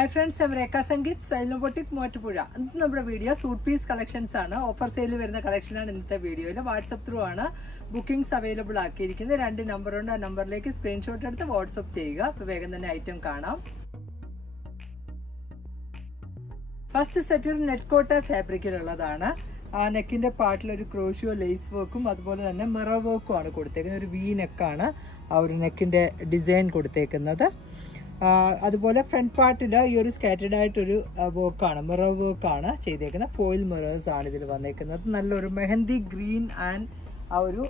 Hi friends M Rekha Sangeeth സൈലോബോട്ടിക് മോറ്റുപുഴ ഇന്നത്തെ നമ്മുടെ വീഡിയോ സൂട്ട് പീസ് കളക്ഷൻസ് ആണ്. ഓഫർ സെയിൽ വരുന്ന കളക്ഷനാണ് ഇന്നത്തെ വീഡിയോയിൽ വാട്സപ്പ് ത്രൂ ആണ് ബുക്കിംഗ്സ് അവൈലബിൾ ആക്കിയിരിക്കുന്നത്. രണ്ട് നമ്പറുണ്ട് ആ നമ്പറിലേക്ക് സ്ക്രീൻഷോട്ട് എടുത്ത് വാട്സപ്പ് ചെയ്യുക. അപ്പോൾ വേഗം തന്നെ ഐറ്റം കാണാം. ഫസ്റ്റ് സെറ്റിൽ നെറ്റ് കോട്ട ഫാബ്രിക്കിലുള്ളതാണ് ആ നെക്കിന്റെ പാർട്ടിൽ ക്രോഷിയോ ലേസ് വർക്കും അതുപോലെ തന്നെ മിറ വർക്കും ആണ് കൊടുത്തേക്കുന്നത്. ഒരു വി നെക്കാണ് ആ ഒരു നെക്കിന്റെ ഡിസൈൻ കൊടുത്തേക്കുന്നത്. അതുപോലെ ഫ്രണ്ട് പാർട്ടിൽ ഈ ഒരു സ്കാറ്റേഡ് ആയിട്ടൊരു വർക്കാണ് മിറർ വർക്കാണ് ചെയ്തേക്കുന്നത് ഫോയിൽ മിറേഴ്സ് ആണ് ഇതിൽ വന്നേക്കുന്നത്. നല്ലൊരു മെഹന്തി ഗ്രീൻ ആൻഡ് ആ ഒരു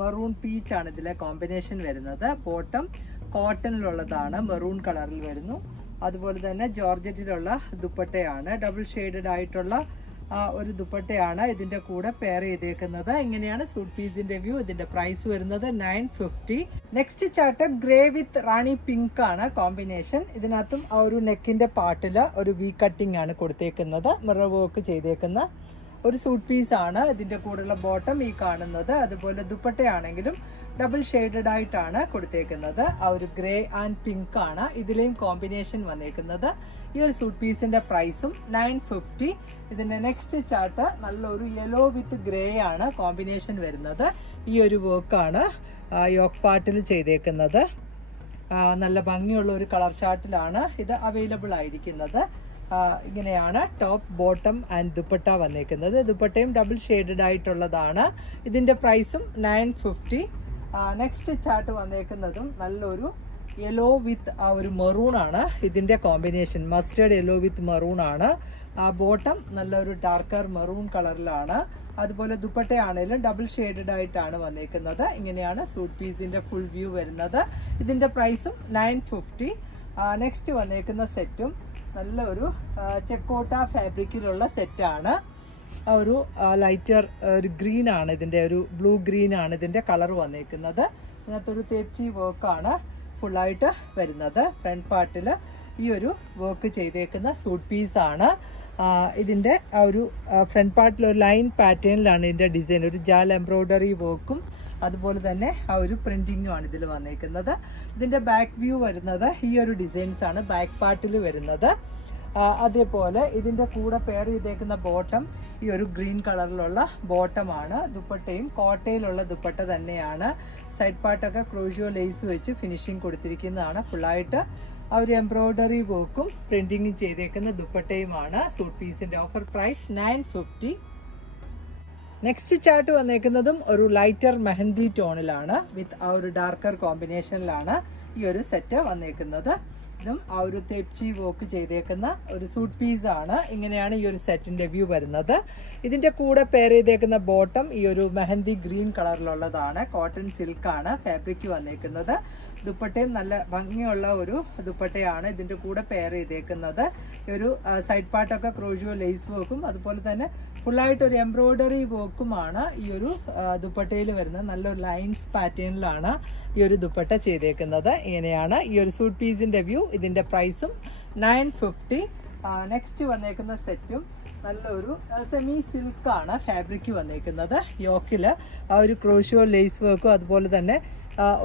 മെറൂൺ പീച്ച് ആണ് ഇതിലെ കോമ്പിനേഷൻ വരുന്നത്. ബോട്ടം കോട്ടണിലുള്ളതാണ് മെറൂൺ കളറിൽ വരുന്നു. അതുപോലെ തന്നെ ജോർജറ്റിലുള്ള ദുപ്പട്ടയാണ്. ഡബിൾ ഷെയ്ഡഡ് ആയിട്ടുള്ള ഒരു ദുപ്പട്ടയാണ് ഇതിന്റെ കൂടെ പെയർ ചെയ്തേക്കുന്നത്. ഇങ്ങനെയാണ് സൂട്ട് പീസിന്റെ വ്യൂ ഇതിന്റെ പ്രൈസ് വരുന്നത് nine fifty next chart grey with rani pink ആണ് കോമ്പിനേഷൻ ഇതിനകത്തും ആ ഒരു നെക്കിന്റെ പാർട്ടിൽ ഒരു വി കട്ടിംഗ് ആണ് കൊടുത്തേക്കുന്നത്. മിറർ വർക്ക് ചെയ്തേക്കുന്ന ഒരു സൂട്ട് പീസാണ് ഇതിന്റെ കൂടെയുള്ള ബോട്ടം ഈ കാണുന്നത്. അതുപോലെ ദുപ്പട്ടയാണെങ്കിലും ഡബിൾ ഷെയ്ഡഡ് ആയിട്ടാണ് കൊടുത്തേക്കുന്നത്. ആ ഒരു ഗ്രേ ആൻഡ് പിങ്ക് ആണ് ഇതിലെയും കോമ്പിനേഷൻ വന്നേക്കുന്നത്. ഈ ഒരു സൂട്ട് പീസിന്റെ പ്രൈസും നയൻ ഫിഫ്റ്റി ഇതിന്റെ നെക്സ്റ്റ് ചാർട്ട് നല്ലൊരു യെല്ലോ വിത്ത് ഗ്രേ ആണ് കോമ്പിനേഷൻ വരുന്നത്. ഈ ഒരു വർക്കാണ് യോക്ക് പാട്ടിൽ ചെയ്തേക്കുന്നത്. നല്ല ഭംഗിയുള്ള ഒരു കളർ ചാർട്ടിലാണ് ഇത് അവൈലബിൾ ആയിരിക്കുന്നത്. ഇങ്ങനെയാണ് ടോപ്പ് ബോട്ടം ആൻഡ് ദുപ്പട്ട വന്നേക്കുന്നത്. ദുപ്പട്ടയും ഡബിൾ ഷെയ്ഡഡ് ആയിട്ടുള്ളതാണ്. ഇതിന്റെ പ്രൈസും നയൻ ഫിഫ്റ്റി നെക്സ്റ്റ് ചാർട്ട് വന്നേക്കുന്നതും നല്ലൊരു യെല്ലോ വിത്ത് ആ ഒരു മെറൂൺ ആണ്. ഇതിന്റെ combination mustard yellow with maroon ആണ്. ആ ബോട്ടം നല്ലൊരു ഡാർക്കർ മെറൂൺ കളറിലാണ് അതുപോലെ ദുപ്പട്ടയാണേലും ഡബിൾ ഷെയ്ഡഡ് ആയിട്ടാണ് വന്നേക്കുന്നത്. ഇങ്ങനെയാണ് സൂട്ട് പീസിന്റെ ഫുൾ വ്യൂ വരുന്നത്. ഇതിന്റെ പ്രൈസും നയൻ ഫിഫ്റ്റി നെക്സ്റ്റ് വന്നേക്കുന്ന സെറ്റും നല്ല ഒരു ചെക്കോട്ട ഫാബ്രിക്കിലുള്ള സെറ്റാണ്. ഒരു ലൈറ്റർ ഒരു ഗ്രീൻ ആണ് ഇതിന്റെ ഒരു ബ്ലൂ ഗ്രീൻ ആണ് ഇതിന്റെ കളർ വന്നിരിക്കുന്നത് ഇതിനകത്തൊരു തേച്ചി വർക്കാണ് ഫുള്ളായിട്ട് വരുന്നത്. ഫ്രണ്ട് പാർട്ടിൽ ഈ ഒരു വർക്ക് ചെയ്തേക്കുന്ന സൂട്ട് പീസാണ്. ഇതിന്റെ ഒരു ഫ്രണ്ട് പാർട്ടിൽ ഒരു ലൈൻ പാറ്റേണിലാണ് ഇതിന്റെ ഡിസൈൻ. ഒരു ജാൽ എംബ്രോയ്ഡറി വർക്കും അതുപോലെ തന്നെ ആ ഒരു പ്രിന്റിങ്ങും ആണ് ഇതിൽ വന്നേക്കുന്നത്. ഇതിന്റെ ബാക്ക് വ്യൂ വരുന്നത് ഈ ഒരു ഡിസൈൻസാണ് ബാക്ക് പാർട്ടിൽ വരുന്നത്. അതേപോലെ ഇതിന്റെ കൂടെ പെയർ ചെയ്തേക്കുന്ന ബോട്ടം ഈ ഒരു ഗ്രീൻ കളറിലുള്ള ബോട്ടമാണ് ദുപ്പട്ടയും കോട്ടയിലുള്ള ദുപ്പട്ട തന്നെയാണ്. സൈഡ് പാർട്ടൊക്കെ ക്രോഷിയോ ലേസ് വെച്ച് ഫിനിഷിങ് കൊടുത്തിരിക്കുന്നതാണ്. ഫുള്ളായിട്ട് ആ ഒരു എംബ്രോയ്ഡറി വർക്കും പ്രിന്റിങ്ങും ചെയ്തേക്കുന്ന ദുപ്പട്ടയുമാണ്. സൂട്ട് പീസിന്റെ offer price nine fifty next chart വന്നേക്കുന്നതും ഒരു ലൈറ്റർ മെഹന്തി ടോണിലാണ് വിത്ത് ആ ഒരു ഡാർക്കർ കോമ്പിനേഷനിലാണ് ഈ ഒരു സെറ്റ് വന്നേക്കുന്നത്. ഇതും ആ ഒരു തെച്ചി വോക്ക് ചെയ്തേക്കുന്ന ഒരു സൂട്ട് ആണ് ഇങ്ങനെയാണ് ഈ ഒരു സെറ്റിന്റെ വ്യൂ വരുന്നത്. ഇതിന്റെ കൂടെ പെയർ ചെയ്തേക്കുന്ന ബോട്ടം ഈ ഒരു മെഹന്തി ഗ്രീൻ കളറിലുള്ളതാണ്. കോട്ടൺ സിൽക്കാണ് ഫാബ്രിക് വന്നേക്കുന്നത്. ദുപ്പട്ടയും നല്ല ഭംഗിയുള്ള ഒരു ദുപ്പട്ടയാണ് ഇതിന്റെ കൂടെ പെയർ ചെയ്തേക്കുന്നത്. ഒരു സൈഡ് പാർട്ടൊക്കെ ക്രോഷ്യോ ലേസ് വർക്കും അതുപോലെ തന്നെ ഫുള്ളായിട്ട് ഒരു എംബ്രോയ്ഡറി വർക്കുമാണ് ഈ ഒരു ദുപ്പട്ടയിൽ വരുന്നത്. നല്ലൊരു ലൈൻസ് പാറ്റേണിലാണ് ഈ ഒരു ദുപ്പട്ട ചെയ്തേക്കുന്നത്. ഇങ്ങനെയാണ് ഈ ഒരു സൂട്ട് പീസിന്റെ വ്യൂ. ഇതിന്റെ പ്രൈസും നയൻ ഫിഫ്റ്റി. നെക്സ്റ്റ് വന്നേക്കുന്ന സെറ്റും നല്ലൊരു സെമി സിൽക്കാണ് ഫാബ്രിക് വന്നേക്കുന്നത്. യോക്കിൽ ആ ഒരു ക്രോഷ്യോ ലേസ് വർക്കും അതുപോലെ തന്നെ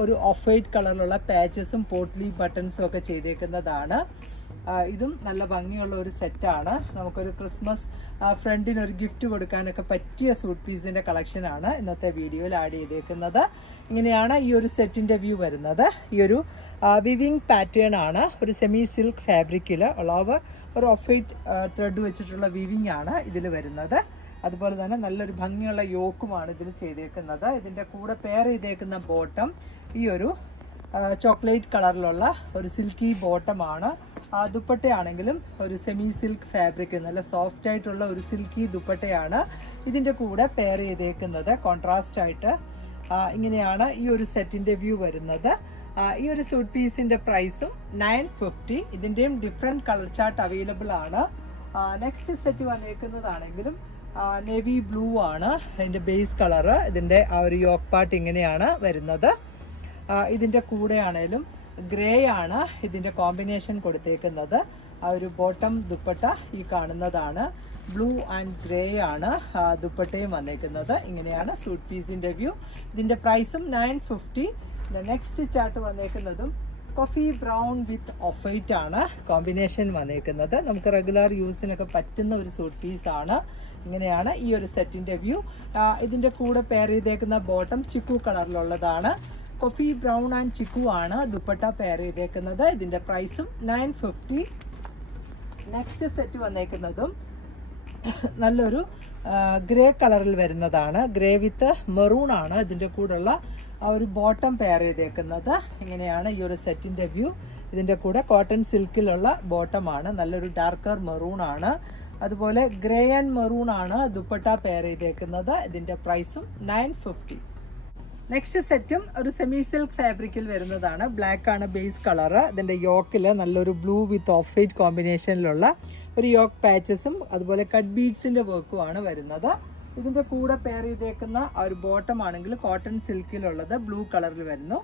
ഒരു ഓഫ് വൈറ്റ് കളറിലുള്ള പാച്ചസും പോട്ട്ലി ബട്ടൺസും ഒക്കെ ചെയ്തേക്കുന്നതാണ്. ഇതും നല്ല ഭംഗിയുള്ള ഒരു സെറ്റാണ്. നമുക്കൊരു ക്രിസ്മസ് ഫ്രണ്ടിന് ഒരു ഗിഫ്റ്റ് കൊടുക്കാനൊക്കെ പറ്റിയ സൂട്ട് പീസിന്റെ കളക്ഷനാണ് ഇന്നത്തെ വീഡിയോയിൽ ആഡ് ചെയ്തേക്കുന്നത്. ഇങ്ങനെയാണ് ഈ ഒരു സെറ്റിന്റെ വ്യൂ വരുന്നത്. ഈ ഒരു വിവിങ് പാറ്റേൺ ആണ്. ഒരു സെമി സിൽക്ക് ഫാബ്രിക്കിൽ ഓവർ ഒരു ഓഫ് വൈറ്റ് ത്രെഡ് വെച്ചിട്ടുള്ള വിവിങ് ആണ് ഇതിൽ വരുന്നത്. അതുപോലെ തന്നെ നല്ലൊരു ഭംഗിയുള്ള യോക്കുമാണ് ഇതിൽ ചെയ്തേക്കുന്നത്. ഇതിന്റെ കൂടെ പെയർ ചെയ്തേക്കുന്ന ബോട്ടം ഈ ഒരു ചോക്ലേറ്റ് കളറിലുള്ള ഒരു സിൽക്കി ബോട്ടമാണ് ദുപ്പട്ടയാണെങ്കിലും ഒരു സെമി സിൽക്ക് ഫാബ്രിക് നല്ല സോഫ്റ്റ് ആയിട്ടുള്ള ഒരു സിൽക്കി ദുപ്പട്ടയാണ് ഇതിന്റെ കൂടെ പെയർ ചെയ്തേക്കുന്നത്. കോൺട്രാസ്റ്റ് ആയിട്ട് ഇങ്ങനെയാണ് ഈ ഒരു സെറ്റിന്റെ വ്യൂ വരുന്നത്. ഈ ഒരു സൂട്ട് പീസിന്റെ പ്രൈസും നയൻ ഫിഫ്റ്റി ഇതിന്റെയും ഡിഫറെന്റ് കളർ ചാർട്ട് അവൈലബിൾ ആണ്. നെക്സ്റ്റ് സെറ്റ് വന്നേക്കുന്നതാണെങ്കിലും നേവി ബ്ലൂ ആണ് അതിന്റെ ബേസ് കളറ് ഇതിന്റെ ആ ഒരു യോക്ക് പാർട്ട് ഇങ്ങനെയാണ് വരുന്നത്. ഇതിന്റെ കൂടെ ആണേലും ഗ്രേ ആണ് ഇതിന്റെ കോമ്പിനേഷൻ കൊടുത്തേക്കുന്നത്. ആ ഒരു ബോട്ടം ദുപ്പട്ട ഈ കാണുന്നതാണ്. ബ്ലൂ ആൻഡ് ഗ്രേ ആണ് ദുപ്പട്ടയും വന്നേക്കുന്നത്. ഇങ്ങനെയാണ് സൂട്ട് പീസിന്റെ വ്യൂ. ഇതിന്റെ പ്രൈസും nine fifty. Next chart വന്നേക്കുന്നതും coffee brown with off white ആണ്. കോമ്പിനേഷൻ വന്നേക്കുന്നത്. നമുക്ക് റെഗുലർ യൂസിനൊക്കെ പറ്റുന്ന ഒരു സൂട്ട് പീസ് ആണ്. ഇങ്ങനെയാണ് ഈ ഒരു സെറ്റിന്റെ വ്യൂ. ഇതിന്റെ കൂടെ പെയർ ചെയ്തേക്കുന്ന ബോട്ടം ചിക്കു കളറിലുള്ളതാണ്. കോഫി ബ്രൗൺ ആൻഡ് ചിക്കു ആണ് ദുപ്പട്ട പെയർ ചെയ്തേക്കുന്നത്. ഇതിന്റെ പ്രൈസും നയൻ ഫിഫ്റ്റി നെക്സ്റ്റ് സെറ്റ് വന്നേക്കുന്നതും നല്ലൊരു ഗ്രേ കളറിൽ വരുന്നതാണ്. ഗ്രേ വിത്ത് മെറൂൺ ആണ് ഇതിന്റെ കൂടെയുള്ള ആ ഒരു ബോട്ടം പെയർ ചെയ്തേക്കുന്നത്. ഇങ്ങനെയാണ് ഈ ഒരു സെറ്റിന്റെ വ്യൂ ഇതിന്റെ കൂടെ കോട്ടൺ സിൽക്കിലുള്ള ബോട്ടമാണ് നല്ലൊരു ഡാർക്കർ മെറൂൺ ആണ്. അതുപോലെ ഗ്രേ ആൻഡ് മെറൂൺ ആണ് ദുപ്പട്ട പെയർ ചെയ്തേക്കുന്നത്. ഇതിന്റെ പ്രൈസും നയൻ ഫിഫ്റ്റി നെക്സ്റ്റ് സെറ്റും ഒരു സെമി സിൽക്ക് ഫാബ്രിക്കിൽ വരുന്നതാണ്. ബ്ലാക്ക് ആണ് ബേസ് കളറ് ഇതിന്റെ യോക്കിൽ നല്ലൊരു ബ്ലൂ വിത്ത് ഓഫ് വൈറ്റ് കോമ്പിനേഷനിലുള്ള ഒരു യോക്ക് പാച്ചസും അതുപോലെ കട്ട് ബീഡ്സിന്റെ വർക്കുമാണ് വരുന്നത്. ഇതിന്റെ കൂടെ പെയർ ചെയ്തേക്കുന്ന ഒരു ബോട്ടം ആണെങ്കിൽ കോട്ടൺ സിൽക്കിലുള്ളത് ബ്ലൂ കളറിൽ വരുന്നു.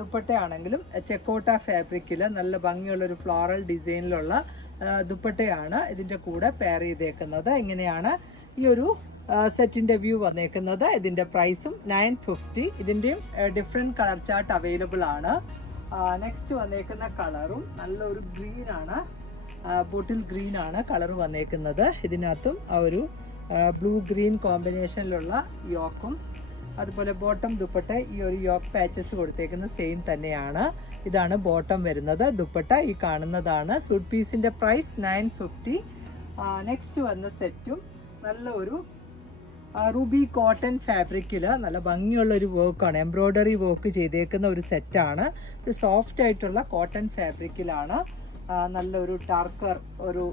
ദുപ്പട്ടയാണെങ്കിലും ചെക്കോട്ട ഫാബ്രിക്കിൽ നല്ല ഭംഗിയുള്ള ഒരു ഫ്ലോറൽ ഡിസൈനിലുള്ള ദുപ്പട്ടയാണ് ഇതിന്റെ കൂടെ പെയർ ചെയ്തേക്കുന്നത്. എങ്ങനെയാണ് ഈ ഒരു സെറ്റിന്റെ വ്യൂ വന്നേക്കുന്നത്. ഇതിന്റെ പ്രൈസും നയൻ ഫിഫ്റ്റി. ഇതിന്റെയും ഡിഫറെന്റ് കളർ ചാർട്ട് അവൈലബിൾ ആണ്. നെക്സ്റ്റ് വന്നേക്കുന്ന കളറും നല്ലൊരു ഗ്രീൻ ആണ്. ബോട്ടിൽ ഗ്രീൻ ആണ് കളർ വന്നേക്കുന്നത്. ഇതിനകത്തും ഒരു ബ്ലൂ ഗ്രീൻ കോമ്പിനേഷനിലുള്ള യോക്കും അതുപോലെ ബോട്ടം ദുപ്പട്ട ഈ ഒരു യോക്ക് പാച്ചസ് കൊടുത്തേക്കുന്ന സെയിം തന്നെയാണ്. ഇതാണ് ബോട്ടം വരുന്നത്. ദുപ്പട്ട ഈ കാണുന്നതാണ്. സൂട്ട് പീസിന്റെ പ്രൈസ് നയൻ ഫിഫ്റ്റി. നെക്സ്റ്റ് വന്ന സെറ്റും നല്ല ഒരു റൂബി കോട്ടൺ ഫാബ്രിക്കിൽ നല്ല ഭംഗിയുള്ള ഒരു വർക്കാണ് എംബ്രോയ്ഡറി വർക്ക് ചെയ്തേക്കുന്ന ഒരു സെറ്റാണ് ഒരു സോഫ്റ്റ് ആയിട്ടുള്ള കോട്ടൺ ഫാബ്രിക്കിലാണ് നല്ലൊരു ഡാർക്കർ ഒരു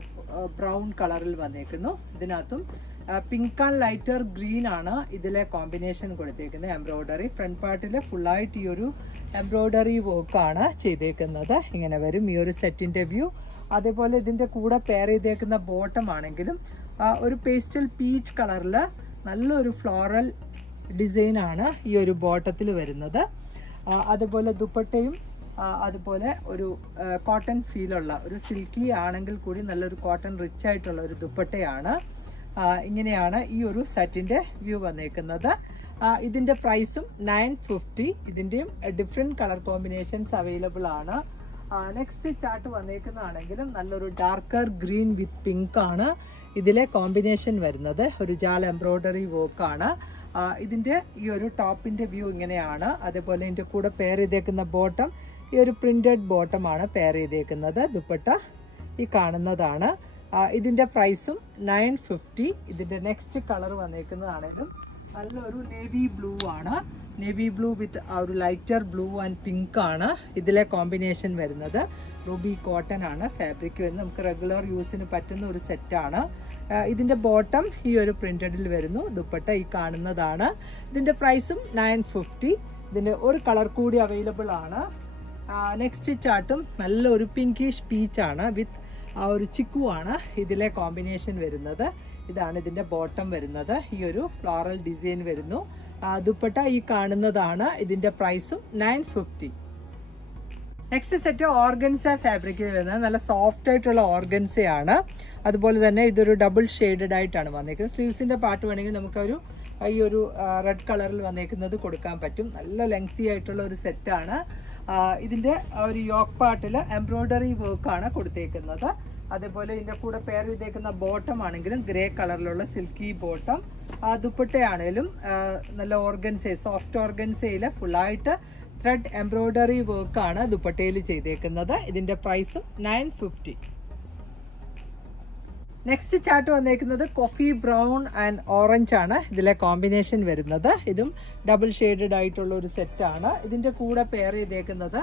ബ്രൗൺ കളറിൽ വന്നേക്കുന്നു. ഇതിനകത്തും പിങ്ക് ആൻഡ് ലൈറ്റർ ഗ്രീൻ ആണ് ഇതിലെ കോമ്പിനേഷൻ കൊടുത്തേക്കുന്നത് എംബ്രോയ്ഡറി ഫ്രണ്ട് പാർട്ടിൽ ഫുള്ളായിട്ട് ഈ ഒരു എംബ്രോയ്ഡറി വർക്കാണ് ചെയ്തേക്കുന്നത്. ഇങ്ങനെ വരും ഈ ഒരു സെറ്റിന്റെ വ്യൂ അതേപോലെ ഇതിന്റെ കൂടെ പെയർ ചെയ്തേക്കുന്ന ബോട്ടം ആണെങ്കിലും ഒരു പേസ്റ്റൽ പീച്ച് കളറിൽ നല്ലൊരു ഫ്ലോറൽ ഡിസൈനാണ് ഈ ഒരു ബോട്ടത്തിൽ വരുന്നത്. അതുപോലെ ദുപ്പട്ടയും അതുപോലെ ഒരു കോട്ടൺ ഫീലുള്ള ഒരു സിൽക്കി ആണെങ്കിൽ കൂടി നല്ലൊരു കോട്ടൺ റിച്ച് ആയിട്ടുള്ള ഒരു ദുപ്പട്ടയാണ്. ഇങ്ങനെയാണ് ഈ ഒരു സെറ്റിന്റെ വ്യൂ വന്നേക്കുന്നത്. ഇതിന്റെ പ്രൈസും നയൻ ഫിഫ്റ്റി ഇതിന്റെയും ഡിഫറെന്റ് കളർ കോമ്പിനേഷൻസ് അവൈലബിൾ ആണ്. നെക്സ്റ്റ് ചാർട്ട് വന്നേക്കുന്നതാണെങ്കിലും നല്ലൊരു ഡാർക്കർ ഗ്രീൻ വിത്ത് പിങ്ക് ആണ്. ഇതിലെ കോമ്പിനേഷൻ വരുന്നത് ഒരു ജാൾ എംബ്രോയ്ഡറി വർക്ക് ആണ്. ആ, ഇതിന്റെ ഈ ഒരു ടോപ്പിന്റെ വ്യൂ ഇങ്ങനെയാണ്. അതേപോലെ ഇതിന്റെ കൂടെ പെയർ ചെയ്തേക്കുന്ന ബോട്ടം ഈ ഒരു പ്രിന്റഡ് ബോട്ടമാണ് പെയർ ചെയ്തേക്കുന്നത്. ദുപ്പട്ട ഈ കാണുന്നതാണ്. ഇതിന്റെ പ്രൈസും നയൻ ഫിഫ്റ്റി ഇതിന്റെ നെക്സ്റ്റ് കളർ വന്നേക്കുന്നതാണെങ്കിലും നല്ലൊരു നേവി ബ്ലൂ ആണ്. നേവി ബ്ലൂ വിത്ത് ആ ഒരു ലൈറ്റർ ബ്ലൂ ആൻഡ് പിങ്ക് ആണ് ഇതിലെ കോമ്പിനേഷൻ വരുന്നത്. റൂബി കോട്ടൺ ആണ് ഫാബ്രിക് വരുന്നത്. നമുക്ക് റെഗുലർ യൂസിന് പറ്റുന്ന ഒരു സെറ്റാണ് ഇതിന്റെ ബോട്ടം ഈ ഒരു പ്രിന്റഡിൽ വരുന്നു. ദുപ്പട്ട ഈ കാണുന്നതാണ്. ഇതിന്റെ പ്രൈസും നയൻ ഫിഫ്റ്റി ഇതിന്റെ ഒരു കളർ കൂടി അവൈലബിൾ ആണ്. നെക്സ്റ്റ് ചാർട്ടും നല്ലൊരു പിങ്കിഷ് പീച്ചാണ് വിത്ത് ആ ഒരു ചിക്കു ആണ് ഇതിലെ കോമ്പിനേഷൻ വരുന്നത്. ഇതാണ് ഇതിന്റെ ബോട്ടം വരുന്നത്. ഈ ഒരു ഫ്ലോറൽ ഡിസൈൻ വരുന്നു. ദുപ്പട്ട ഈ കാണുന്നതാണ്. ഇതിന്റെ പ്രൈസും nine fifty next set organza ഫാബ്രിക്കിൽ വരുന്നത്. നല്ല സോഫ്റ്റ് ആയിട്ടുള്ള ഓർഗൻസയാണ് അതുപോലെ തന്നെ ഇതൊരു ഡബിൾ ഷെയ്ഡഡ് ആയിട്ടാണ് വന്നേക്കുന്നത്. സ്ലീവ്സിന്റെ പാർട്ട് വേണമെങ്കിൽ നമുക്കൊരു ഈ ഒരു റെഡ് കളറിൽ വന്നേക്കുന്നത് കൊടുക്കാൻ പറ്റും. നല്ല ലെങ്തി ആയിട്ടുള്ള ഒരു സെറ്റാണ് ഇതിന്റെ ഒരു യോക്ക് പാർട്ടിൽ എംബ്രോയ്ഡറി വർക്കാണ് കൊടുത്തേക്കുന്നത്. അതേപോലെ ഇതിന്റെ കൂടെ പേർ ചെയ്തേക്കുന്ന ബോട്ടം ആണെങ്കിലും ഗ്രേ കളറിലുള്ള സിൽക്കി ബോട്ടം ദുപ്പട്ടയാണേലും ദുപ്പട്ടയാണെങ്കിലും നല്ല ഓർഗൻസേ സോഫ്റ്റ് ഓർഗൻസയിൽ ഫുള്ളായിട്ട് ത്രെഡ് എംബ്രോയ്ഡറി വർക്കാണ് ദുപ്പട്ടയിൽ ചെയ്തേക്കുന്നത്. ഇതിന്റെ പ്രൈസും നയൻ ഫിഫ്റ്റി നെക്സ്റ്റ് ചാർട്ട് വന്നേക്കുന്നത് കോഫി ബ്രൗൺ ആൻഡ് ഓറഞ്ച് ആണ്. ഇതിലെ കോമ്പിനേഷൻ വരുന്നത്. ഇതും ഡബിൾ ഷെയ്ഡഡ് ആയിട്ടുള്ള ഒരു സെറ്റാണ് ഇതിന്റെ കൂടെ പെയർ ചെയ്തേക്കുന്നത്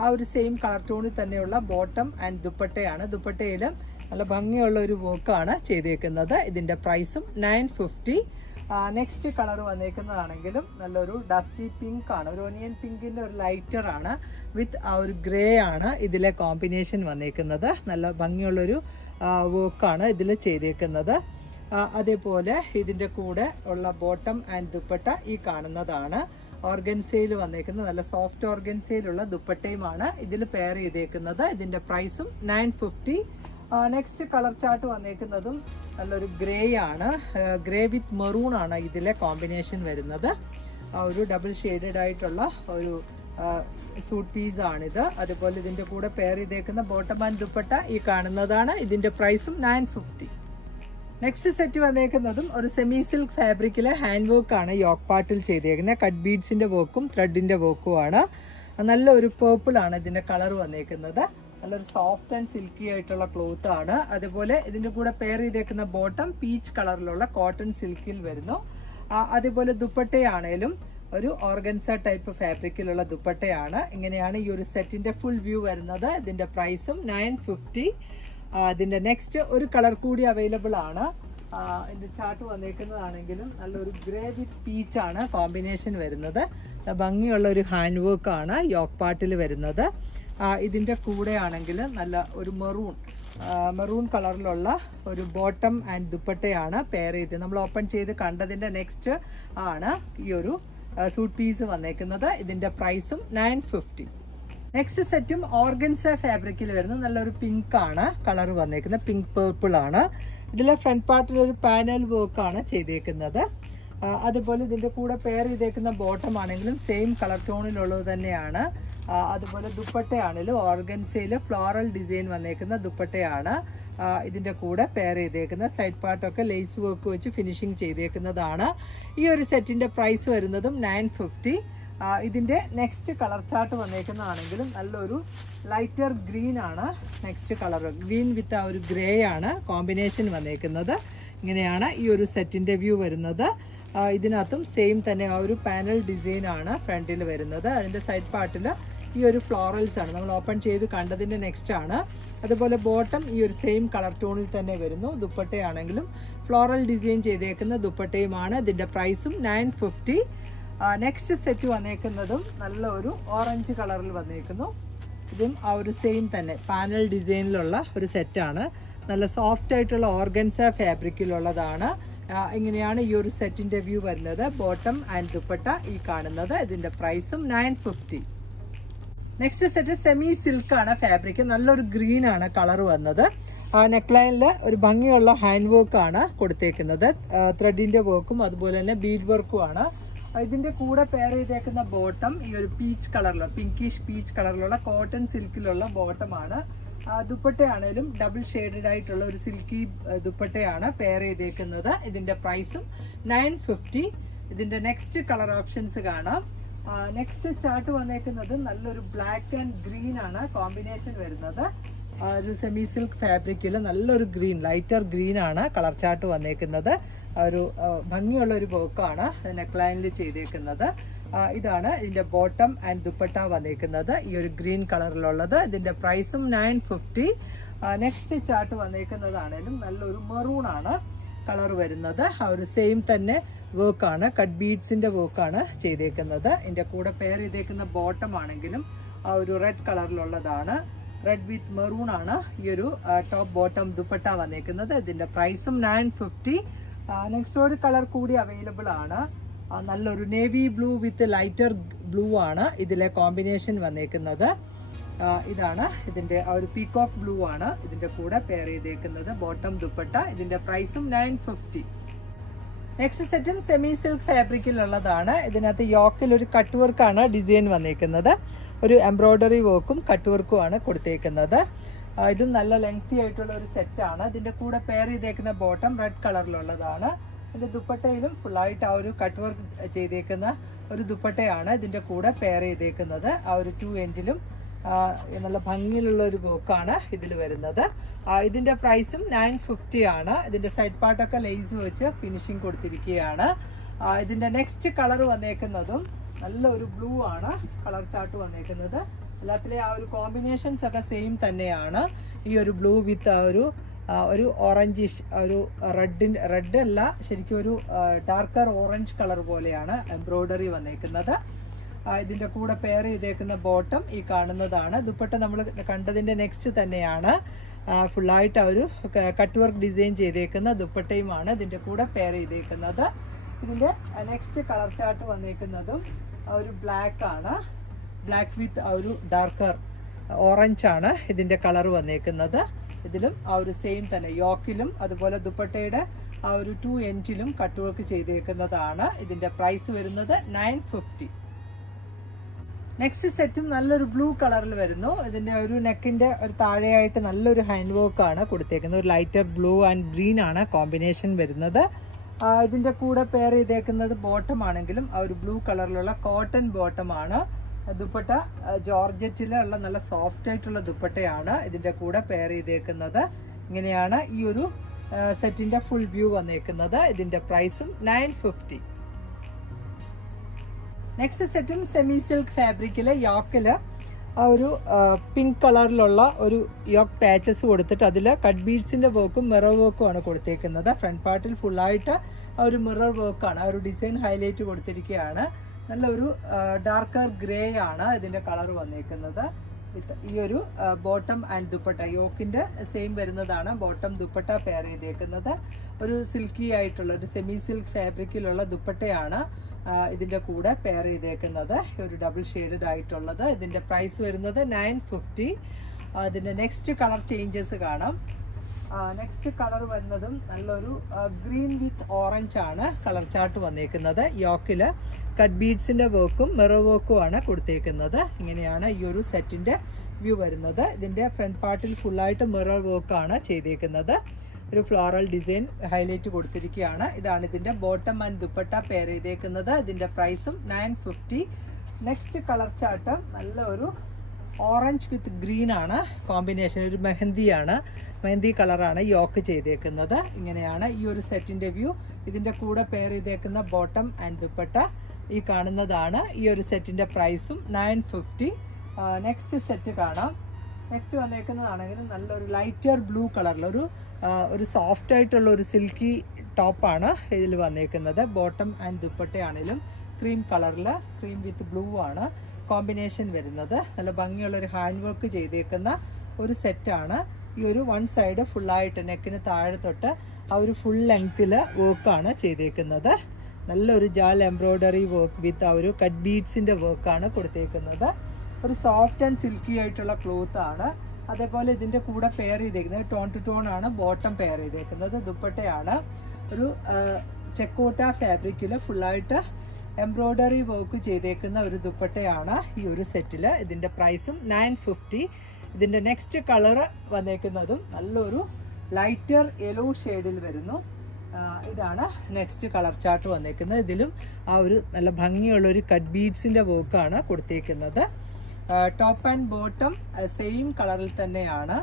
ആ ഒരു സെയിം കളർ ടോണിൽ തന്നെയുള്ള ബോട്ടം ആൻഡ് ദുപ്പട്ടയാണ്. ദുപ്പട്ടയിൽ നല്ല ഭംഗിയുള്ള ഒരു വർക്കാണ് ചെയ്തേക്കുന്നത്. ഇതിന്റെ പ്രൈസും നയൻ ഫിഫ്റ്റി നെക്സ്റ്റ് കളർ വന്നേക്കുന്നതാണെങ്കിലും നല്ലൊരു ഡസ്റ്റി പിങ്ക് ആണ്. ഒരു ഒനിയൻ പിങ്കിന്റെ ഒരു ലൈറ്റർ ആണ് വിത്ത് ആ ഒരു ഗ്രേ ആണ് ഇതിലെ കോമ്പിനേഷൻ വന്നേക്കുന്നത്. നല്ല ഭംഗിയുള്ളൊരു വർക്കാണ് ഇതിൽ ചെയ്തേക്കുന്നത്. അതേപോലെ ഇതിന്റെ കൂടെ ഉള്ള ബോട്ടം ആൻഡ് ദുപ്പട്ട ഈ കാണുന്നതാണ്. ഓർഗൻസയിൽ വന്നേക്കുന്ന നല്ല സോഫ്റ്റ് ഓർഗൻസയിലുള്ള ദുപ്പട്ടയുമാണ് ഇതിൽ പെയർ ചെയ്തേക്കുന്നത്. ഇതിന്റെ പ്രൈസും nine fifty next colour chart വന്നേക്കുന്നതും നല്ലൊരു ഗ്രേ ആണ്. ഗ്രേ വിത്ത് മെറൂൺ ആണ് ഇതിലെ കോമ്പിനേഷൻ വരുന്നത്. ഒരു ഡബിൾ ഷെയ്ഡഡ് ആയിട്ടുള്ള ഒരു സൂട്ട് ആണിത്. അതുപോലെ ഇതിന്റെ കൂടെ പെയർ ചെയ്തേക്കുന്ന ബോട്ടം ആൻഡ് ദുപ്പട്ട ഈ കാണുന്നതാണ്. ഇതിന്റെ പ്രൈസും നയൻ ഫിഫ്റ്റി നെക്സ്റ്റ് സെറ്റ് വന്നേക്കുന്നതും ഒരു സെമി സിൽക്ക് ഫാബ്രിക്കിലെ ഹാൻഡ് വർക്ക് ആണ് യോക്ക് പാർട്ടിൽ ചെയ്തേക്കുന്നത്. കട്ട് ബീഡ്സിന്റെ വർക്കും ത്രെഡിന്റെ വർക്കും ആണ്. നല്ലൊരു പേർപ്പിൾ ആണ് ഇതിന്റെ കളർ വന്നേക്കുന്നത്. നല്ലൊരു സോഫ്റ്റ് ആൻഡ് സിൽക്കി ആയിട്ടുള്ള ക്ലോത്ത് ആണ്. അതുപോലെ ഇതിന്റെ കൂടെ പെയർ ചെയ്തേക്കുന്ന ബോട്ടം പീച്ച് കളറിലുള്ള കോട്ടൺ സിൽക്കിൽ വരുന്നു. അതുപോലെ ദുപ്പട്ടയാണേലും ഒരു ഓർഗൻസ ടൈപ്പ് ഫാബ്രിക്കിലുള്ള ദുപ്പട്ടയാണ്. ഇങ്ങനെയാണ് ഈ ഒരു സെറ്റിന്റെ ഫുൾ വ്യൂ വരുന്നത്. ഇതിന്റെ പ്രൈസും നയൻ ഫിഫ്റ്റി ഇതിന്റെ നെക്സ്റ്റ് ഒരു കളർ കൂടി അവൈലബിൾ ആണ്. ആ, ചാട്ട് വന്നേക്കുന്നതാണെങ്കിലും നല്ലൊരു ഗ്രേ വിത്ത് പീച്ച് ആണ് കോമ്പിനേഷൻ വരുന്നത്. ഭംഗിയുള്ള ഒരു ഹാൻഡ് വർക്ക് ആണ് യോക്ക് പാട്ടിൽ വരുന്നത്. ഇതിന്റെ ഇതിന്റെ കൂടെ ആണെങ്കിൽ നല്ല ഒരു മെറൂൺ മെറൂൺ കളറിലുള്ള ഒരു ബോട്ടം ആൻഡ് ദുപ്പട്ടയാണ് പെയർ ചെയ്ത് നമ്മൾ ഓപ്പൺ ചെയ്ത് കണ്ടതിന്റെ നെക്സ്റ്റ് ആണ് ഈ ഒരു സൂട്ട് പീസ് വന്നേക്കുന്നത്. ഇതിന്റെ പ്രൈസും നയൻ ഫിഫ്റ്റി നെക്സ്റ്റ് സെറ്റും ഓർഗൻസ ഫാബ്രിക്കിൽ വരുന്ന നല്ലൊരു പിങ്ക് ആണ്. കളർ വന്നേക്കുന്നത് പിങ്ക് പേർപ്പിൾ ആണ്. ഇതിലെ ഫ്രണ്ട് പാർട്ടിൽ ഒരു പാനൽ വർക്ക് ആണ് ചെയ്തേക്കുന്നത്. അതുപോലെ ഇതിന്റെ കൂടെ പെയർ ചെയ്തേക്കുന്ന ബോട്ടം ആണെങ്കിലും സെയിം കളർ ടോണിലുള്ളത് തന്നെയാണ്. അതുപോലെ ദുപ്പട്ടയാണെങ്കിലും ഓർഗൻസയിൽ ഫ്ലോറൽ ഡിസൈൻ വന്നേക്കുന്ന ദുപ്പട്ടയാണ്. ഇതിന്റെ കൂടെ പെയർ ചെയ്തേക്കുന്ന സൈഡ് പാർട്ടൊക്കെ ലേസ് വർക്ക് വെച്ച് ഫിനിഷിങ് ചെയ്തേക്കുന്നതാണ്. ഈ ഒരു സെറ്റിന്റെ പ്രൈസ് വരുന്നതും നയൻ ഫിഫ്റ്റി ഇതിന്റെ നെക്സ്റ്റ് കളർ ചാർട്ട് വന്നേക്കുന്നതാണെങ്കിലും നല്ലൊരു ലൈറ്റർ ഗ്രീൻ ആണ് നെക്സ്റ്റ് കളർ ഗ്രീൻ വിത്ത് ആ ഒരു ഗ്രേ ആണ് കോമ്പിനേഷൻ വന്നേക്കുന്നത്. ഇങ്ങനെയാണ് ഈ ഒരു സെറ്റിന്റെ വ്യൂ വരുന്നത്. ഇതിനകത്തും സെയിം തന്നെ ആ ഒരു പാനൽ ഡിസൈൻ ആണ് ഫ്രണ്ടിൽ വരുന്നത്. അതിന്റെ സൈഡ് പാർട്ടിൽ ഈ ഒരു ഫ്ലോറൽസ് ആണ്. നമ്മൾ ഓപ്പൺ ചെയ്ത് കണ്ടതിന്റെ നെക്സ്റ്റ് ആണ്. അതുപോലെ ബോട്ടം ഈ ഒരു സെയിം കളർ ടോണിൽ തന്നെ വരുന്നു. ദുപ്പട്ടയാണെങ്കിലും ഫ്ലോറൽ ഡിസൈൻ ചെയ്തേക്കുന്ന ദുപ്പട്ടയുമാണ്. ഇതിന്റെ പ്രൈസും നയൻ ഫിഫ്റ്റി നെക്സ്റ്റ് സെറ്റ് വന്നേക്കുന്നതും നല്ല ഒരു ഓറഞ്ച് കളറിൽ വന്നേക്കുന്നു. ഇതും ആ ഒരു സെയിം തന്നെ. പാനൽ ഡിസൈനിലുള്ള ഒരു സെറ്റാണ് നല്ല സോഫ്റ്റ് ആയിട്ടുള്ള ഓർഗൻസ ഫാബ്രിക്കിലുള്ളതാണ് ഇങ്ങനെയാണ് ഈ ഒരു സെറ്റിന്റെ വ്യൂ വരുന്നത്. ബോട്ടം ആൻഡ് ദുപ്പട്ട ഈ കാണുന്നത്. ഇതിന്റെ പ്രൈസും nine fifty next set semi സിൽക്കാണ് fabric നല്ലൊരു ഗ്രീൻ ആണ് കളർ വന്നത്. ആ നെക്ക് ലൈനിൽ ഒരു ഭംഗിയുള്ള ഹാൻഡ് വർക്കാണ് കൊടുത്തേക്കുന്നത്. ത്രെഡിന്റെ വർക്കും അതുപോലെ തന്നെ ബീഡ് വർക്കും ആണ്. ഇതിന്റെ കൂടെ പെയർ ചെയ്തേക്കുന്ന ബോട്ടം ഈ ഒരു പീച്ച് കളറിലുള്ള പിങ്കിഷ് പീച്ച് കളറിലുള്ള കോട്ടൺ സിൽക്കിലുള്ള ബോട്ടമാണ് ദുപ്പട്ടയാണേലും ഡബിൾ ഷെയ്ഡഡ് ആയിട്ടുള്ള ഒരു സിൽക്കി ദുപ്പട്ടയാണ് പെയർ ചെയ്തേക്കുന്നത്. ഇതിന്റെ പ്രൈസും നയൻ ഫിഫ്റ്റി ഇതിന്റെ നെക്സ്റ്റ് കളർ ഓപ്ഷൻസ് കാണാം. നെക്സ്റ്റ് ചാർട്ട് വന്നേക്കുന്നത് നല്ലൊരു ബ്ലാക്ക് ആൻഡ് ഗ്രീൻ ആണ് കോമ്പിനേഷൻ വരുന്നത്. ഒരു സെമി സിൽക്ക് ഫാബ്രിക്കിൽ നല്ലൊരു ഗ്രീൻ ലൈറ്റർ ഗ്രീൻ ആണ് കളർ ചാർട്ട് വന്നേക്കുന്നത്. ഒരു ഭംഗിയുള്ള ഒരു വർക്കാണ് നെക്ലൈനിൽ ചെയ്തേക്കുന്നത്. ഇതാണ് ഇതിന്റെ ബോട്ടം ആൻഡ് ദുപ്പട്ട വന്നേക്കുന്നത്. ഈ ഒരു ഗ്രീൻ കളറിലുള്ളത് ഇതിന്റെ പ്രൈസും നയൻ ഫിഫ്റ്റി നെക്സ്റ്റ് ചാർട്ട് വന്നേക്കുന്നതാണേലും നല്ലൊരു മെറൂൺ ആണ് കളർ വരുന്നത്. ആ ഒരു സെയിം തന്നെ വർക്കാണ് കട്ട് ബീഡ്സിന്റെ വർക്കാണ് ചെയ്തേക്കുന്നത്. ഇതിന്റെ കൂടെ പെയർ ചെയ്തേക്കുന്ന ബോട്ടം ആണെങ്കിലും ആ ഒരു റെഡ് കളറിലുള്ളതാണ് റെഡ് വിത്ത് മെറൂൺ ആണ് ഈ ഒരു ടോപ്പ് ബോട്ടം ദുപ്പട്ട വന്നേക്കുന്നത്. ഇതിന്റെ പ്രൈസും നയൻ ഫിഫ്റ്റി നെക്സ്റ്റ് കളർ കൂടി അവൈലബിൾ ആണ്. നല്ലൊരു navy blue with lighter blue ആണ് ഇതിലെ കോമ്പിനേഷൻ വന്നേക്കുന്നത്. ഇതാണ് ഇതിന്റെ ആ ഒരു പീകോക്ക് ബ്ലൂ ആണ് ഇതിന്റെ കൂടെ പെയർ ചെയ്തേക്കുന്നത്. ബോട്ടം ദുപ്പട്ട. ഇതിന്റെ പ്രൈസും നയൻ ഫിഫ്റ്റി നെക്സ്റ്റ് സെറ്റും സെമി സിൽക്ക് ഫാബ്രിക്കിലുള്ളതാണ് ഇതിനകത്ത് യോക്കിൽ ഒരു കട്ട് വർക്കാണ് ഡിസൈൻ വന്നേക്കുന്നത്. ഒരു എംബ്രോയ്ഡറി വർക്കും കട്ട് വർക്കും ആണ് കൊടുത്തേക്കുന്നത്. ഇതും നല്ല ലെങ്തി ആയിട്ടുള്ള ഒരു സെറ്റാണ് ഇതിന്റെ കൂടെ പെയർ ചെയ്തേക്കുന്ന ബോട്ടം റെഡ് കളറിലുള്ളതാണ് ഇതിന്റെ ദുപ്പട്ടയിലും ഫുള്ളായിട്ട് ആ ഒരു കട്ട് വർക്ക് ചെയ്തേക്കുന്ന ഒരു ദുപ്പട്ടയാണ് ഇതിന്റെ കൂടെ പെയർ ചെയ്തേക്കുന്നത്. ആ ഒരു ടു എൻഡിലും എന്നുള്ള ഭംഗിയിലുള്ള ഒരു ബോക്കാണ് ഇതിൽ വരുന്നത്. ഇതിന്റെ പ്രൈസും നയൻ ഫിഫ്റ്റി ആണ്. ഇതിന്റെ സൈഡ് പാർട്ടൊക്കെ ലേസ് വെച്ച് ഫിനിഷിങ് കൊടുത്തിരിക്കുകയാണ്. ഇതിന്റെ നെക്സ്റ്റ് കളർ വന്നേക്കുന്നതും നല്ല ഒരു ബ്ലൂ ആണ്. കളർ ചാർട്ട് വന്നേക്കുന്നത്. എല്ലാത്തിലെ ആ ഒരു കോമ്പിനേഷൻസ് ഒക്കെ സെയിം തന്നെയാണ്. ഈ ഒരു ബ്ലൂ വിത്ത് ആ ഒരു ഒരു ഓറഞ്ചിഷ് ഒരു റെഡിൻ റെഡ് അല്ല ശരിക്കും ഒരു ഡാർക്കർ ഓറഞ്ച് കളർ പോലെയാണ് എംബ്രോയ്ഡറി വന്നേക്കുന്നത്. ഇതിന്റെ കൂടെ പെയർ ചെയ്തേക്കുന്ന ബോട്ടം ഈ കാണുന്നതാണ്. ദുപ്പട്ട നമ്മൾ കണ്ടതിന്റെ നെക്സ്റ്റ് തന്നെയാണ്. ഫുള്ളായിട്ട് അവർ കട്ട് വർക്ക് ഡിസൈൻ ചെയ്തേക്കുന്ന ദുപ്പട്ടയുമാണ് ഇതിന്റെ കൂടെ പെയർ ചെയ്തേക്കുന്നത്. ഇതിന്റെ നെക്സ്റ്റ് കളർ ചാർട്ട് വന്നേക്കുന്നതും ഒരു ബ്ലാക്ക് ആണ്. ബ്ലാക്ക് വിത്ത് ആ ഒരു ഡാർക്കർ ഓറഞ്ച് ആണ് ഇതിന്റെ കളർ വന്നേക്കുന്നത്. ഇതിലും ആ ഒരു സെയിം തന്നെ യോക്കിലും അതുപോലെ ദുപ്പട്ടയുടെ ആ ഒരു ടു എൻഡിലും കട്ട് വർക്ക് ചെയ്തേക്കുന്നതാണ് ഇതിന്റെ പ്രൈസ് വരുന്നത് നയൻ ഫിഫ്റ്റി നെക്സ്റ്റ് സെറ്റും നല്ലൊരു ബ്ലൂ കളറിൽ വരുന്നു. ഇതിന്റെ ഒരു നെക്കിന്റെ ഒരു താഴെയായിട്ട് നല്ലൊരു ഹാൻഡ് വർക്ക് ആണ് കൊടുത്തേക്കുന്നത്. ഒരു ലൈറ്റർ ബ്ലൂ ആൻഡ് ഗ്രീൻ ആണ് കോമ്പിനേഷൻ വരുന്നത്. ഇതിന്റെ കൂടെ പെയർ ചെയ്തേക്കുന്നത് ബോട്ടം ആണെങ്കിലും ആ ഒരു ബ്ലൂ കളറിലുള്ള കോട്ടൺ ബോട്ടം ആണ്. ദുപ്പട്ട ജോർജറ്റിലുള്ള നല്ല സോഫ്റ്റ് ആയിട്ടുള്ള ദുപ്പട്ടയാണ് ഇതിന്റെ കൂടെ പെയർ ചെയ്തേക്കുന്നത്. ഇങ്ങനെയാണ് ഈ ഒരു സെറ്റിന്റെ ഫുൾ വ്യൂ വന്നേക്കുന്നത്. ഇതിന്റെ പ്രൈസും നയൻ ഫിഫ്റ്റി നെക്സ്റ്റ് സെറ്റും സെമി സിൽക്ക് ഫാബ്രിക്കിൽ യോക്കിൽ ആ ഒരു പിങ്ക് കളറിലുള്ള ഒരു യോക്ക് പാച്ചസ് കൊടുത്തിട്ട് അതിൽ കട്ട് ബീഡ്സിന്റെ വർക്കും മിറർ വർക്കും ആണ് കൊടുത്തേക്കുന്നത്. ഫ്രണ്ട് പാർട്ടിൽ ഫുള്ളായിട്ട് ആ ഒരു മിറർ വർക്കാണ് ആ ഒരു ഡിസൈൻ ഹൈലൈറ്റ് കൊടുത്തിരിക്കുകയാണ് നല്ലൊരു ഡാർക്കർ ഗ്രേ ആണ് ഇതിന്റെ കളർ വന്നിരിക്കുന്നത് വിത്ത് ഈ ഒരു ബോട്ടം ആൻഡ് ദുപ്പട്ട യോക്കിന്റെ സെയിം വരുന്നതാണ് ബോട്ടം ദുപ്പട്ട പെയർ ചെയ്തേക്കുന്നത്. ഒരു സിൽക്കി ആയിട്ടുള്ള ഒരു സെമി സിൽക്ക് ഫാബ്രിക്കിലുള്ള ദുപ്പട്ടയാണ് ഇതിന്റെ കൂടെ പെയർ ചെയ്തേക്കുന്നത്. ഒരു ഡബിൾ ഷെയ്ഡഡ് ആയിട്ടുള്ളത്. ഇതിന്റെ പ്രൈസ് വരുന്നത് നയൻ ഫിഫ്റ്റി അതിന്റെ നെക്സ്റ്റ് കളർ ചേഞ്ചസ് കാണാം. നെക്സ്റ്റ് കളർ വരുന്നതും നല്ലൊരു ഗ്രീൻ വിത്ത് ഓറഞ്ച് ആണ് കളർ ചാർട്ട് വന്നേക്കുന്നത് യോക്കിൽ. കട്ട് ബീഡ്സിന്റെ വർക്കും മിറർ വർക്കും ആണ് കൊടുത്തേക്കുന്നത്. ഇങ്ങനെയാണ് ഈ ഒരു സെറ്റിന്റെ വ്യൂ വരുന്നത്. ഇതിന്റെ ഫ്രണ്ട് പാർട്ടിൽ ഫുള്ളായിട്ട് മിറർ വർക്കാണ് ചെയ്തേക്കുന്നത്. ഒരു ഫ്ലോറൽ ഡിസൈൻ ഹൈലൈറ്റ് കൊടുത്തിരിക്കുകയാണ്. ഇതാണ് ഇതിന്റെ ബോട്ടം ആൻഡ് ദുപ്പട്ട പെയർ ചെയ്തേക്കുന്നത്. ഇതിന്റെ പ്രൈസും നയൻ ഫിഫ്റ്റി നെക്സ്റ്റ് കളർ ചാട്ടം നല്ല ഒരു ഓറഞ്ച് വിത്ത് ഗ്രീൻ ആണ്. കോമ്പിനേഷൻ ഒരു മെഹന്തിയാണ് മെഹന്തി കളറാണ് യോക്ക് ചെയ്തേക്കുന്നത്. ഇങ്ങനെയാണ് ഈ ഒരു സെറ്റിന്റെ വ്യൂ. ഇതിന്റെ കൂടെ പെയർ ചെയ്തേക്കുന്ന ബോട്ടം ആൻഡ് ദുപ്പട്ട. ഈ കാണുന്നതാണ് ഈ ഒരു സെറ്റിന്റെ പ്രൈസും നയൻ ഫിഫ്റ്റി. നെക്സ്റ്റ് സെറ്റ് കാണാം. നെക്സ്റ്റ് വന്നേക്കുന്നതാണെങ്കിൽ നല്ലൊരു ലൈറ്റർ ബ്ലൂ കളറിലൊരു ഒരു സോഫ്റ്റ് ആയിട്ടുള്ള ഒരു സിൽക്കി ടോപ്പാണ് ഇതിൽ വന്നേക്കുന്നത്. ബോട്ടം ആൻഡ് ദുപ്പട്ടയാണെങ്കിലും ക്രീം കളറിൽ ക്രീം വിത്ത് ബ്ലൂ ആണ് കോമ്പിനേഷൻ വരുന്നത്. നല്ല ഭംഗിയുള്ളൊരു ഹാൻഡ് വർക്ക് ചെയ്തേക്കുന്ന ഒരു സെറ്റാണ് ഈ ഒരു വൺ സൈഡ് ഫുള്ളായിട്ട് നെക്കിന് താഴെ തൊട്ട് ആ ഒരു ഫുൾ ലെങ്ത്തിൽ വർക്കാണ് ചെയ്തേക്കുന്നത്. നല്ലൊരു ജാൾ എംബ്രോയ്ഡറി വർക്ക് വിത്ത് ആ ഒരു കട്ട് ബീഡ്സിന്റെ വർക്കാണ് കൊടുത്തേക്കുന്നത്. ഒരു സോഫ്റ്റ് ആൻഡ് സിൽക്കി ആയിട്ടുള്ള ക്ലോത്ത് ആണ്. അതേപോലെ ഇതിന്റെ കൂടെ പെയർ ചെയ്തേക്കുന്നത് ടോൺ ടു ടോൺ ആണ് ബോട്ടം പെയർ ചെയ്തേക്കുന്നത് ദുപ്പട്ടയാണ്. ഒരു ചെക്കോട്ട ഫാബ്രിക്കിൽ ഫുള്ളായിട്ട് എംബ്രോയ്ഡറി വർക്ക് ചെയ്തേക്കുന്ന ഒരു ദുപ്പട്ടയാണ് ഈ ഒരു സെറ്റിൽ ഇതിന്റെ പ്രൈസും നയൻ ഫിഫ്റ്റി ഇതിന്റെ നെക്സ്റ്റ് കളറ് വന്നേക്കുന്നതും നല്ലൊരു ലൈറ്റർ യെല്ലോ ഷെയ്ഡിൽ വരുന്നു. ഇതാണ് നെക്സ്റ്റ് കളർ ചാർട്ട് വന്നേക്കുന്നത്. ഇതിലും ആ ഒരു നല്ല ഭംഗിയുള്ള ഒരു കട്ട് ബീഡ്സിന്റെ വർക്കാണ് കൊടുത്തേക്കുന്നത്. ടോപ്പ് ആൻഡ് ബോട്ടം സെയിം കളറിൽ തന്നെയാണ്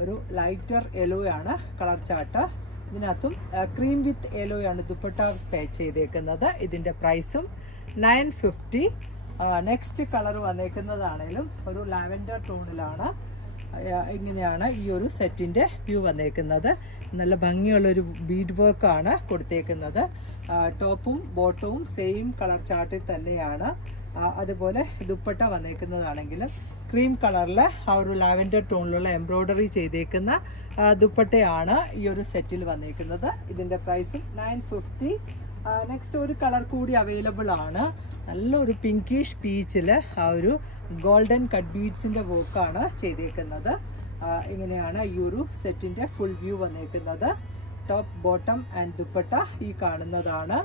ഒരു ലൈറ്റർ യെല്ലോ ആണ് കളർ ചാർട്ട് ഇതിനകത്തും ക്രീം വിത്ത് യെല്ലോ ആണ് ദുപ്പട്ട പേ ചെയ്തേക്കുന്നത്. ഇതിന്റെ പ്രൈസും നയൻ ഫിഫ്റ്റി നെക്സ്റ്റ് കളർ വന്നേക്കുന്നതാണേലും ഒരു ലാവൻഡർ ടോണിലാണ് ഇങ്ങനെയാണ് ഈ ഒരു സെറ്റിന്റെ വ്യൂ വന്നേക്കുന്നത്? നല്ല ഭംഗിയുള്ളൊരു ബീഡ് വർക്കാണ് കൊടുത്തേക്കുന്നത്. ടോപ്പും ബോട്ടവും സെയിം കളർ ചാർട്ടിൽ തന്നെയാണ്. അതുപോലെ ദുപ്പട്ട വന്നേക്കുന്നതാണെങ്കിലും ക്രീം കളറിൽ ആ ഒരു ലാവൻഡർ ടോണിലുള്ള എംബ്രോയ്ഡറി ചെയ്തേക്കുന്ന ദുപ്പട്ടയാണ് ഈ ഒരു സെറ്റിൽ വന്നേക്കുന്നത്. ഇതിന്റെ പ്രൈസും നയൻ ഫിഫ്റ്റി. നെക്സ്റ്റ് ഒരു കളർ കൂടി അവൈലബിൾ ആണ്. നല്ലൊരു പിങ്കിഷ് പീച്ചിൽ ആ ഒരു ഗോൾഡൻ കട്ട് ബീഡ്സിന്റെ വർക്കാണ് ചെയ്തേക്കുന്നത്. ഇങ്ങനെയാണ് ഈ ഒരു സെറ്റിന്റെ ഫുൾ വ്യൂ വന്നേക്കുന്നത്. ടോപ്പ് ബോട്ടം ആൻഡ് ദുപ്പട്ട ഈ കാണുന്നതാണ്.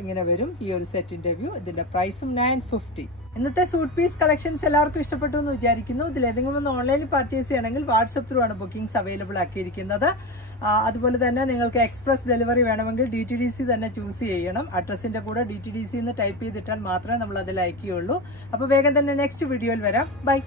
ഇങ്ങനെ വരും ഈ ഒരു സെറ്റിന്റെ വ്യൂ ഇതിന്റെ പ്രൈസും നയൻ ഫിഫ്റ്റി ഇന്നത്തെ സൂട്ട് പീസ് കളക്ഷൻസ് എല്ലാവർക്കും ഇഷ്ടപ്പെട്ടു എന്ന് വിചാരിക്കുന്നു. ഇതിൽ ഏതെങ്കിലും ഒന്ന് ഓൺലൈനിൽ പർച്ചേസ് ചെയ്യണമെങ്കിൽ വാട്സപ്പ് ത്രൂ ആണ് ബുക്കിംഗ്സ് അവൈലബിൾ ആക്കിയിരിക്കുന്നത്. അതുപോലെ തന്നെ നിങ്ങൾക്ക് എക്സ്പ്രസ് ഡെലിവറി വേണമെങ്കിൽ ഡി ടി ഡി സി തന്നെ ചൂസ് ചെയ്യണം. അഡ്രസ്സിന്റെ കൂടെ ഡി ടി ഡി സി എന്ന് ടൈപ്പ് ചെയ്തിട്ടാൽ മാത്രമേ നമ്മൾ അതിൽ അയക്കുകയുള്ളൂ. അപ്പോൾ വേഗം തന്നെ നെക്സ്റ്റ് വീഡിയോയിൽ വരാം. ബൈ